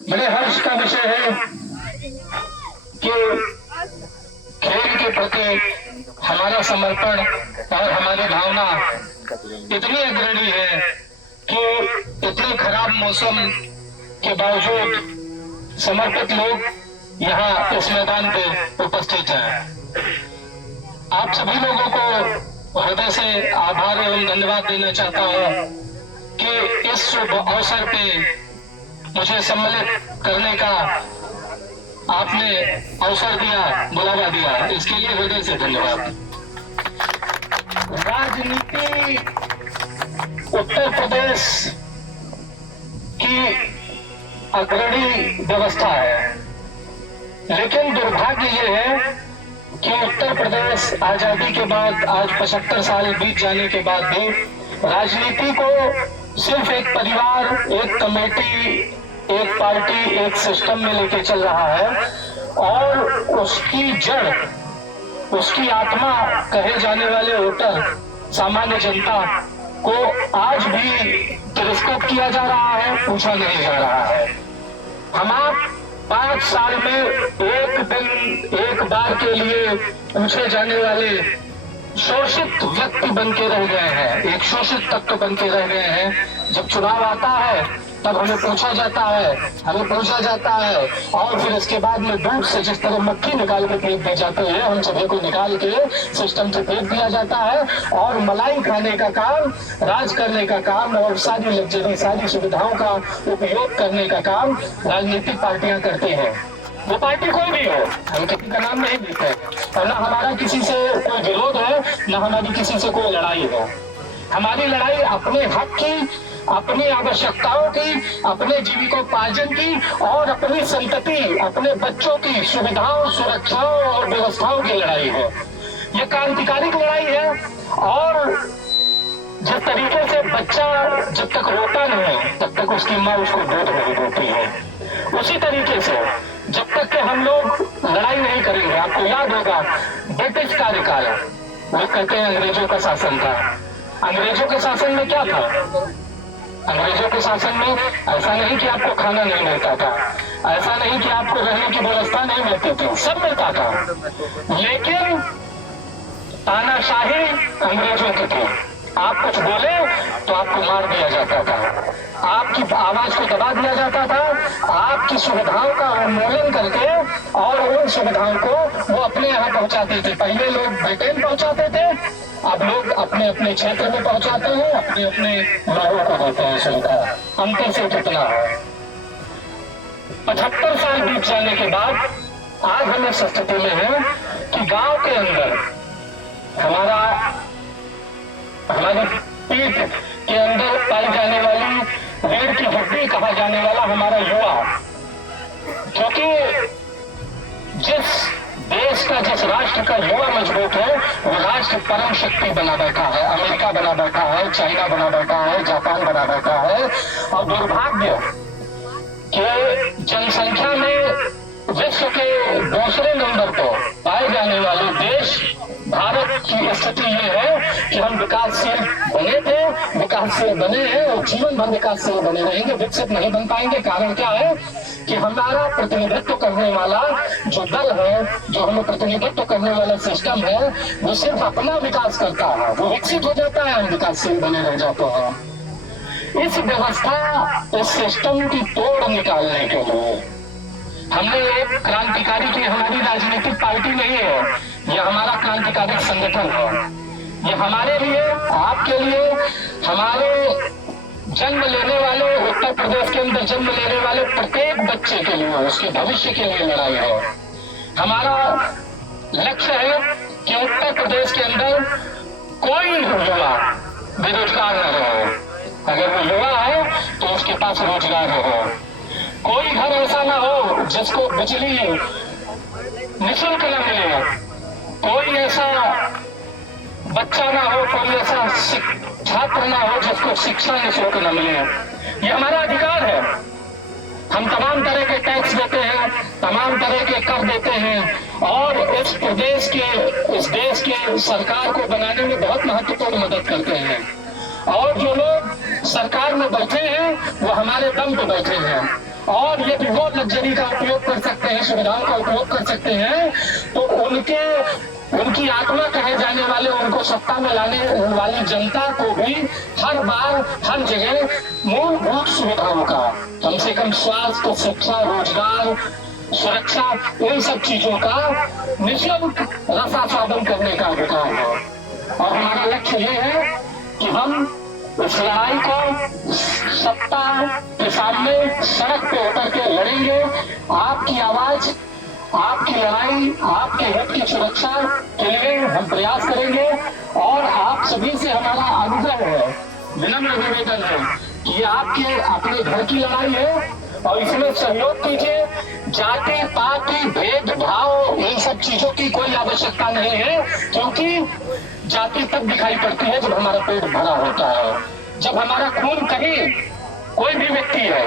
बड़े हर्ष का विषय है कि खेल के प्रति हमारा समर्पण और हमारी भावना इतनी अग्रणी है कि इतने खराब मौसम के बावजूद समर्पित लोग यहाँ इस मैदान पे उपस्थित हैं। आप सभी लोगों को हृदय से आभार एवं धन्यवाद देना चाहता हूँ कि इस शुभ अवसर पे मुझे सम्मिलित करने का आपने अवसर दिया, बुलावा दिया, इसके लिए हृदय से धन्यवाद। राजनीति उत्तर प्रदेश की अग्रणी व्यवस्था है, लेकिन दुर्भाग्य ये है कि उत्तर प्रदेश आजादी के बाद आज 75 साल बीत जाने के बाद भी राजनीति को सिर्फ एक परिवार, एक कमेटी, एक पार्टी, एक सिस्टम में लेके चल रहा है और उसकी जड़, उसकी आत्मा कहे जाने वाले वोटर, सामान्य जनता को आज भी तिरस्कृत किया जा रहा है, पूछा नहीं जा रहा है। हम आप 5 साल में एक दिन, एक बार के लिए पूछे जाने वाले शोषित व्यक्ति बन के रह गए हैं, एक शोषित तत्व बन के रह गए हैं। जब चुनाव आता है तब हमें पूछा जाता है और फिर इसके बाद में दूध से जिस तरह मक्खी निकाल के फेंक दी जाती है, हम सभी को निकाल के सिस्टम से फेंक दिया जाता है और मलाई खाने का काम, राज करने का काम और सारी लग्जरी, सारी सुविधाओं का उपयोग करने का काम राजनीतिक पार्टियां करती हैं। वो पार्टी कोई भी हो, हम किसी का नाम नहीं देते और न हमारा किसी से कोई विरोध है, न हमारी किसी से कोई लड़ाई है। हमारी लड़ाई अपने हक की, अपनी आवश्यकताओं की, अपने जीविकोपार्जन की और अपनी संतति, अपने बच्चों की सुविधाओं, सुरक्षाओं और व्यवस्थाओं की लड़ाई है। ये क्रांतिकारी लड़ाई है और जिस तरीके से बच्चा जब तक रोता नहीं तब तक उसकी माँ उसको दूध नहीं देती है, उसी तरीके से जब तक कि हम लोग लड़ाई नहीं करेंगे। आपको याद होगा ब्रिटिश कार्यकाल, वो कहते हैं अंग्रेजों का शासन था। अंग्रेजों के शासन में क्या था? अंग्रेजों के शासन में ऐसा नहीं कि आपको खाना नहीं मिलता था, ऐसा नहीं कि आपको रहने की व्यवस्था नहीं मिलती थी, सब मिलता था, लेकिन तानाशाही अंग्रेजों की थी। आप कुछ बोले तो आपको मार दिया जाता था, आपकी आवाज को दबा दिया जाता था, आपकी सुविधाओं का उन्मूलन करके और उन सुविधाओं को वो अपने यहाँ पहुंचाते थे। पहले लोग ब्रिटेन पहुंचाते थे, अब लोग अपने अपने क्षेत्र में पहुंचाते हैं, अपने अपने लोगों को देते हैं सुविधा। अंतर से कितना है? 75 साल बीत जाने के बाद आज हम इस स्थिति में हैं कि गांव के अंदर हमारी पीठ के अंदर पाई जाने वाली रीढ़ की हड्डी कहा जाने वाला हमारा युवा, जो कि जिस देश का, जिस राष्ट्र का युवा मजबूत है, वो राष्ट्र परम शक्ति बना बैठा है, अमेरिका बना बैठा है, चाइना बना बैठा है, जापान बना बैठा है। और दुर्भाग्य कि जनसंख्या में विश्व के दूसरे नंबर पर पाए जाने वाले देश भारत की स्थिति ये है कि हम विकासशील बने थे, विकासशील बने हैं और जीवन भर विकासशील बने रहेंगे, विकसित नहीं बन पाएंगे। कारण क्या है कि हमारा प्रतिनिधित्व करने वाला जो दल है, जो हमें प्रतिनिधित्व करने वाला सिस्टम है, वो सिर्फ अपना विकास करता है, वो विकसित हो जाता है, हम विकासशील बने रह जाते हैं। इस व्यवस्था, इस सिस्टम की तोड़ निकालने के लिए हमने एक क्रांतिकारी की, हमारी राजनीतिक पार्टी नहीं है, यह हमारा क्रांतिकारी संगठन है। यह हमारे लिए, आपके लिए, हमारे जन्म लेने वाले, उत्तर प्रदेश के अंदर जन्म लेने वाले प्रत्येक बच्चे के लिए, उसके भविष्य के लिए लड़ाई है। हमारा लक्ष्य है कि उत्तर प्रदेश के अंदर कोई युवा बेरोजगार न रहे। अगर वो युवा है तो उसके पास रोजगार हो। कोई घर ऐसा ना हो जिसको बिजली निःशुल्क न मिले, कोई ऐसा बच्चा ना हो, कोई ऐसा छात्र ना हो जिसको शिक्षा निःशुल्क न मिले। ये हमारा अधिकार है। हम तमाम तरह के टैक्स देते हैं, तमाम तरह के कर देते हैं और इस प्रदेश के, इस देश के सरकार को बनाने में बहुत महत्वपूर्ण मदद करते हैं। और जो लोग सरकार में बैठे हैं वो हमारे दम पे बैठे हैं और यदि वो लग्जरी का उपयोग कर सकते हैं, सुविधाओं का उपयोग कर सकते हैं, तो उनकी आत्मा कहे जाने वाले, उनको सत्ता में लाने वाली जनता को भी हर बार हर जगह मूलभूत सुविधाओं का, कम से कम स्वास्थ्य, शिक्षा, रोजगार, सुरक्षा, इन सब चीजों का निःशुल्क रसास्वादन करने का अधिकार है। और हमारा लक्ष्य ये है कि हम इस लड़ाई को सत्ता के सामने सड़क पे उतर के लड़ेंगे। आपकी आवाज, आपकी लड़ाई, आपके हित की सुरक्षा के लिए हम प्रयास करेंगे। और आप सभी से हमारा आग्रह है, विनम्र निवेदन है कि आपके अपने घर की लड़ाई है और इसमें सहयोग कीजिए। जाति, पाति, भेदभाव, इन सब चीजों की कोई आवश्यकता नहीं है, क्योंकि जाति तब दिखाई पड़ती है जब हमारा पेट भरा होता है, जब हमारा खून कहीं, कोई भी व्यक्ति है,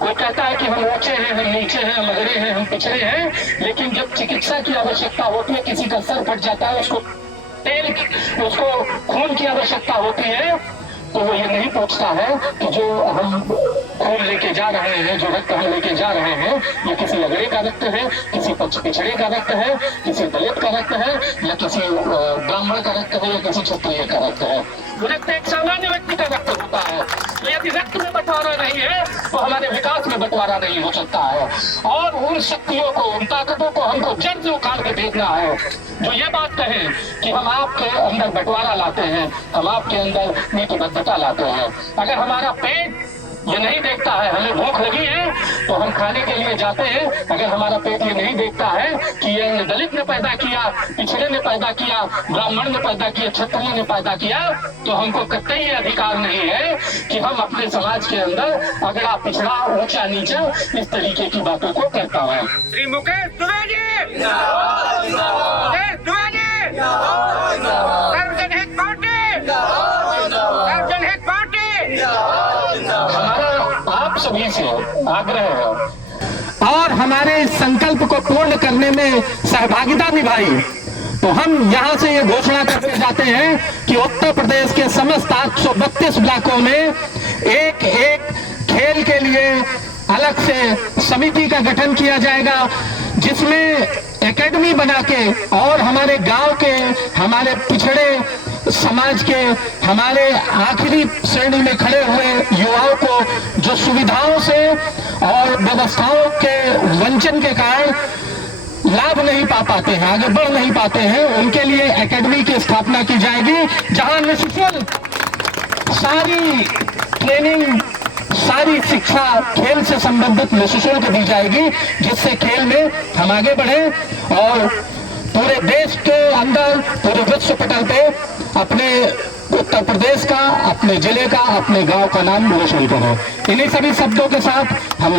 कोई कहता है कि हम ऊंचे हैं, हम नीचे हैं, हम अगड़े हैं, हम पिछड़े हैं, लेकिन जब चिकित्सा की आवश्यकता होती है, किसी का सर फट जाता है, उसको खून की आवश्यकता होती है, तो वो ये नहीं पूछता है कि जो हम खून लेके जा रहे हैं, जो रक्त हम लेके जा रहे हैं, ये किसी अगड़े का रक्त है, किसी पिछड़े का रक्त है, किसी दलित का रक्त है, या किसी ब्राह्मण का रक्त है, या किसी क्षत्रिय का रक्त है। रक्त एक सामान्य व्यक्ति का रक्त होता है। तो यदि रक्त में बंटवारा नहीं है, तो हमारे विकास में बंटवारा नहीं हो सकता है। और उन शक्तियों को, उन ताकतों को हमको जड़ से उखाड़ के देखना है, जो ये बात कहे कि हम आपके अंदर बंटवारा लाते हैं, हम आपके अंदर नीतिबद्धता लाते हैं। अगर हमारा पेट ये नहीं देखता है, हमें भूख लगी है तो हम खाने के लिए जाते हैं, अगर हमारा पेट ये नहीं देखता है कि ये दलित ने पैदा किया, पिछड़े ने पैदा किया, ब्राह्मण ने पैदा किया, क्षत्रिय ने पैदा किया, तो हमको कतई ये अधिकार नहीं है कि हम अपने समाज के अंदर अगड़ा पिछड़ा, ऊंचा नीचा, इस तरीके की बातों को करता है। Shri Mukesh Dubey ji, Mukesh Dubey ji, सर्वजनहित party, सर्वजनहित party. हमारा आप सभी से आग्रह है और हमारे इस संकल्प को पूर्ण करने में सहभागिता निभाई, तो हम यहाँ से ये घोषणा करके जाते हैं कि उत्तर प्रदेश के समस्त 832 ब्लॉकों में एक एक खेल के लिए अलग से समिति का गठन किया जाएगा, जिसमें एकेडमी बना के और हमारे गांव के, हमारे पिछड़े समाज के, हमारे आखिरी श्रेणी में खड़े हुए युवाओं को जो सुविधाओं से और व्यवस्थाओं के वंचन के कारण लाभ नहीं पा पाते हैं, आगे बढ़ नहीं पाते हैं, उनके लिए एकेडमी की स्थापना की जाएगी, जहां निःशुल्क सारी ट्रेनिंग, सारी शिक्षा खेल से संबंधित निःशुल्क दी जाएगी, जिससे खेल में हम आगे बढ़े और पूरे देश के अंदर, पूरे विश्व पटल पे अपने उत्तर प्रदेश का, अपने जिले का, अपने गांव का नाम रोशन करें। इन्हीं सभी शब्दों के साथ हम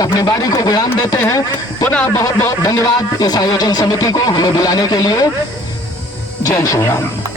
अपनी बारी को विराम देते हैं। पुनः बहुत बहुत धन्यवाद इस आयोजन समिति को हमें बुलाने के लिए। जय श्री राम।